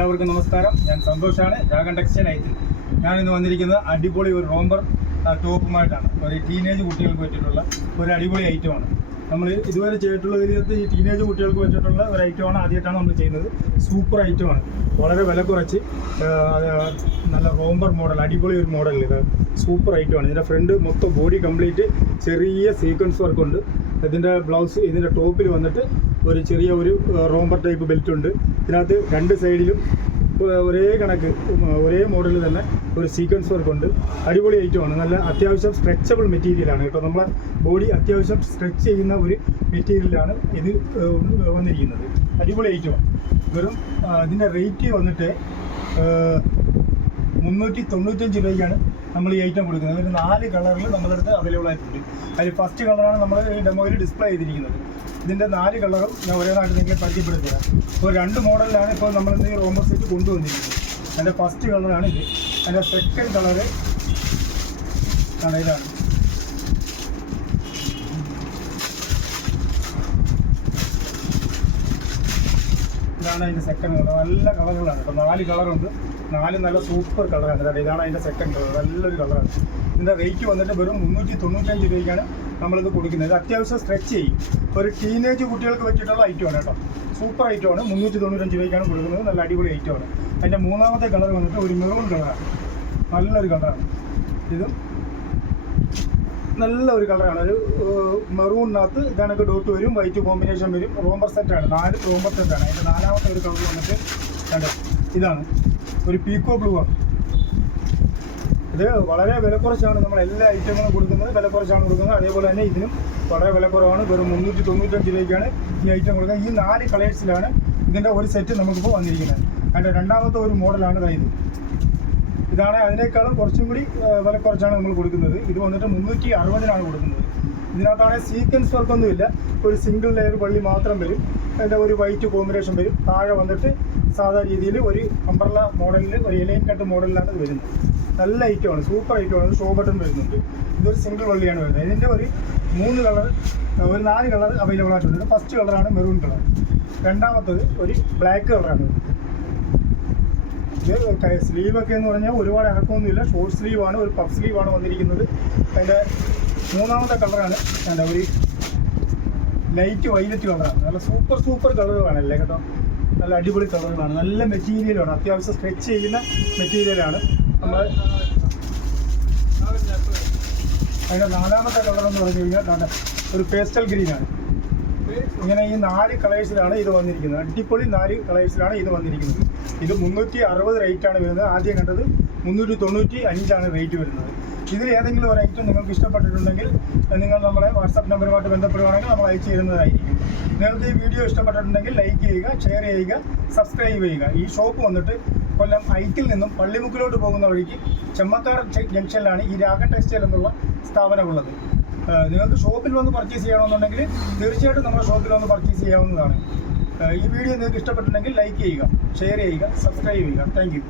എല്ലാവർക്കും നമസ്കാരം. ഞാൻ സന്തോഷാണ്, രാഗൻ ടെക്സ്റ്റൈൽ ഐറ്റിൽ. ഞാനിന്ന് വന്നിരിക്കുന്നത് അടിപൊളി ഒരു റോംബർ ടോപ്പുമായിട്ടാണ്. ഒരു ടീനേജ് കുട്ടികൾക്ക് പറ്റിയിട്ടുള്ള ഒരു അടിപൊളി ഐറ്റമാണ്. നമ്മൾ ഇതുവരെ ചെയ്തിട്ടുള്ളതിൽ ഈ ടീനേജ് കുട്ടികൾക്ക് പറ്റിയിട്ടുള്ള ഒരു ഐറ്റമാണ് ആദ്യമായിട്ടാണ് നമ്മൾ ചെയ്യുന്നത്. സൂപ്പർ ഐറ്റമാണ്, വളരെ വില കുറച്ച് നല്ല റോംബർ മോഡൽ, അടിപൊളി ഒരു മോഡൽ. ഇത് സൂപ്പർ ഐറ്റമാണ്. ഇതിൻ്റെ ഫ്രണ്ട് മൊത്തം ബോഡി കംപ്ലീറ്റ് ചെറിയ സീക്വൻസ് വർക്ക് ഉണ്ട്. ഇതിൻ്റെ ബ്ലൗസ്, ഇതിൻ്റെ ടോപ്പിൽ വന്നിട്ട് ഒരു ചെറിയ ഒരു റോംബർ ടൈപ്പ് ബെൽറ്റ് ഉണ്ട്. ഇതിനകത്ത് രണ്ട് സൈഡിലും ഒരേ കണക്ക് ഒരേ മോഡൽ തന്നെ ഒരു സീക്വൻസ് വർക്ക് ഉണ്ട്. അടിപൊളി ഐറ്റമാണ്. നല്ല അത്യാവശ്യം സ്ട്രെച്ചബിൾ മെറ്റീരിയലാണ് കേട്ടോ. നമ്മളെ ബോഡി അത്യാവശ്യം സ്ട്രെച്ച് ചെയ്യുന്ന ഒരു മെറ്റീരിയലാണ് ഇത് വന്നിരിക്കുന്നത്. അടിപൊളി ഐറ്റമാണ്. വെറും ഇതിൻ്റെ റേറ്റ് വന്നിട്ട് 395 രൂപയ്ക്കാണ് നമ്മൾ ഈ ഐറ്റം കൊടുക്കുന്നത്. ഒരു 4 കളറിൽ നമ്മളടുത്ത് അവൈലബിൾ ആയിട്ടുണ്ട്. അതിൽ ഫസ്റ്റ് കളറാണ് നമ്മൾ ഈ ഡെമോയിൽ ഡിസ്പ്ലേ ചെയ്തിരിക്കുന്നത്. ഇതിൻ്റെ 4 കളറും ഞാൻ ഒരേ നാട്ടിൽ നിങ്ങൾക്ക് പരിചയപ്പെടുത്തുക. ഇപ്പോൾ 2 മോഡലിലാണ് ഇപ്പോൾ നമ്മൾ ഈ റോംബർ സെറ്റ് കൊണ്ടുവന്നിരിക്കുന്നത്. അതിൻ്റെ ഫസ്റ്റ് കളറാണ് ഇത്. അതിൻ്റെ സെക്കൻഡ് കളറ് ഇതാണ്. ഇതാണ് അതിൻ്റെ സെക്കൻഡ് കളർ. നല്ല കളറുകളാണ് കേട്ടോ. 4 കളറുണ്ട്. 4 നല്ല സൂപ്പർ കളറാണ് കേട്ടോ. ഇതാണ് അതിൻ്റെ സെക്കൻഡ് കളർ. നല്ലൊരു കളറാണ്. ഇതിൻ്റെ റേറ്റ് വന്നിട്ട് വെറും 395 രൂപയ്ക്കാണ് നമ്മളിത് കൊടുക്കുന്നത്. ഇത് അത്യാവശ്യം സ്ട്രെച്ച് ചെയ്യും. ഒരു ടീനേജ് കുട്ടികൾക്ക് പറ്റിയിട്ടുള്ള ഐറ്റമാണ് കേട്ടോ. സൂപ്പർ ഐറ്റമാണ്. 395 രൂപയ്ക്കാണ് കൊടുക്കുന്നത്. നല്ല അടിപൊളി ഐറ്റമാണ്. അതിൻ്റെ മൂന്നാമത്തെ കളർ വന്നിട്ട് ഒരു മെറൂൺ കളറാണ്. നല്ലൊരു കളറാണ്. ഇതും നല്ല ഒരു കളറാണ്. ഒരു മെറൂണിനകത്ത് ഇതാണൊക്കെ ഡോട്ട് വരും, വൈറ്റ് കോമ്പിനേഷൻ വരും. റോംബർ സെറ്റാണ്. 4 റോംബർ സെറ്റാണ്. അതിൻ്റെ 4ാമത്തെ ഒരു കളർ വന്നിട്ട് ഇതാണ് ഒരു പീക്കോ ബ്ലൂ ആണ്. ഇത് വളരെ വില കുറച്ചാണ് നമ്മൾ എല്ലാ ഐറ്റങ്ങളും കൊടുക്കുന്നത്. വില കുറച്ചാണ് കൊടുക്കുന്നത്. അതേപോലെ തന്നെ ഇതിനും വളരെ വില കുറവാണ്. വെറും 395 രൂപയ്ക്കാണ് ഈ ഐറ്റം കൊടുക്കുന്നത്. ഈ 4 കളേഴ്സിലാണ് ഇതിൻ്റെ ഒരു സെറ്റ് നമുക്കിപ്പോൾ വന്നിരിക്കുന്നത്. അതിൻ്റെ 2ാമത്തെ ഒരു മോഡലാണ് ഇത്. ഇതാണ് അതിനേക്കാളും കുറച്ചും കൂടി വില കുറച്ചാണ് നമ്മൾ കൊടുക്കുന്നത്. ഇത് വന്നിട്ട് 360-നാണ് കൊടുക്കുന്നത്. ഇതിനകത്താണെങ്കിൽ സീക്വൻസ് വർക്കൊന്നുമില്ല. ഒരു സിംഗിൾ ലെയർ വള്ളി മാത്രം വരും. അതിൻ്റെ ഒരു വൈറ്റ് കോമ്പിനേഷൻ വരും. താഴെ വന്നിട്ട് സാധാ രീതിയിൽ ഒരു അംബ്രല്ല മോഡലിൽ, ഒരു എലൈൻ കട്ട് മോഡലിലാണ് ഇത് വരുന്നത്. നല്ല ഐറ്റമാണ്. സൂപ്പർ ഐറ്റമാണ്. ഷോ ബട്ടൺ വരുന്നുണ്ട്. ഇതൊരു സിംഗിൾ വള്ളിയാണ് വരുന്നത്. ഇതിൻ്റെ ഒരു 3 കളർ, ഒരു 4 കളർ അവൈലബിൾ ആയിട്ടുണ്ട്. ഫസ്റ്റ് കളറാണ് മെറൂൺ കളർ. 2ാമത്തത് ഒരു ബ്ലാക്ക് കളറാണ്. ഇത് സ്ലീവൊക്കെ എന്ന് പറഞ്ഞാൽ ഒരുപാട് ഇറക്കമൊന്നുമില്ല. ഷോർട്ട് സ്ലീവാണ്, ഒരു പഫ് സ്ലീവാണ് വന്നിരിക്കുന്നത്. അതിൻ്റെ 3ാമത്തെ കളറാണ് അതിൻ്റെ ഒരു ലൈറ്റ് വൈലറ്റ് കളറാണ്. നല്ല സൂപ്പർ കളറുകളാണല്ലേ കേട്ടോ. നല്ല അടിപൊളി കളറുകളാണ്. നല്ല മെറ്റീരിയലാണ്. അത്യാവശ്യം സ്ട്രെച്ച് ചെയ്യുന്ന മെറ്റീരിയലാണ്. നമ്മൾ അതിൻ്റെ 4ാമത്തെ കളർ എന്ന് പറഞ്ഞു കഴിഞ്ഞാൽ ഒരു പേസ്റ്റൽ ഗ്രീനാണ്. ഇങ്ങനെ ഈ 4 കളേഴ്സിലാണ് ഇത് വന്നിരിക്കുന്നത്. അടിപൊളി 4 കളേഴ്സിലാണ് ഇത് വന്നിരിക്കുന്നത്. ഇത് 360 റേറ്റാണ് വരുന്നത്. ആദ്യം കണ്ടത് 395-ആണ് റേറ്റ് വരുന്നത്. ഇതിൽ ഏതെങ്കിലും ഒരു ഐറ്റം നിങ്ങൾക്ക് ഇഷ്ടപ്പെട്ടിട്ടുണ്ടെങ്കിൽ നിങ്ങൾ നമ്മളെ വാട്സാപ്പ് നമ്പറുമായിട്ട് ബന്ധപ്പെടുകയാണെങ്കിൽ നമ്മൾ അയച്ചു തരുന്നതായിരിക്കും. നിങ്ങൾക്ക് ഈ വീഡിയോ ഇഷ്ടപ്പെട്ടിട്ടുണ്ടെങ്കിൽ ലൈക്ക് ചെയ്യുക, ഷെയർ ചെയ്യുക, സബ്സ്ക്രൈബ് ചെയ്യുക. ഈ ഷോപ്പ് വന്നിട്ട് കൊല്ലം ഐറ്റിൽ നിന്നും പള്ളിമുക്കിലോട്ട് പോകുന്ന വഴിക്ക് ചെമ്മക്കാർ ജംഗ്ഷനിലാണ് ഈ രാഗൻ ടെക്സ്റ്റൈൽ എന്നുള്ള സ്ഥാപനമുള്ളത്. നിങ്ങൾക്ക് ഷോപ്പിൽ വന്ന് പർച്ചേസ് ചെയ്യണമെന്നുണ്ടെങ്കിൽ തീർച്ചയായിട്ടും നമ്മുടെ ഷോപ്പിൽ വന്ന് പർച്ചേസ് ചെയ്യാവുന്നതാണ്. ഈ വീഡിയോ നിങ്ങൾക്ക് ഇഷ്ടപ്പെട്ടിട്ടുണ്ടെങ്കിൽ ലൈക്ക് ചെയ്യുക, ഷെയർ ചെയ്യുക, സബ്സ്ക്രൈബ് ചെയ്യുക. Thank you.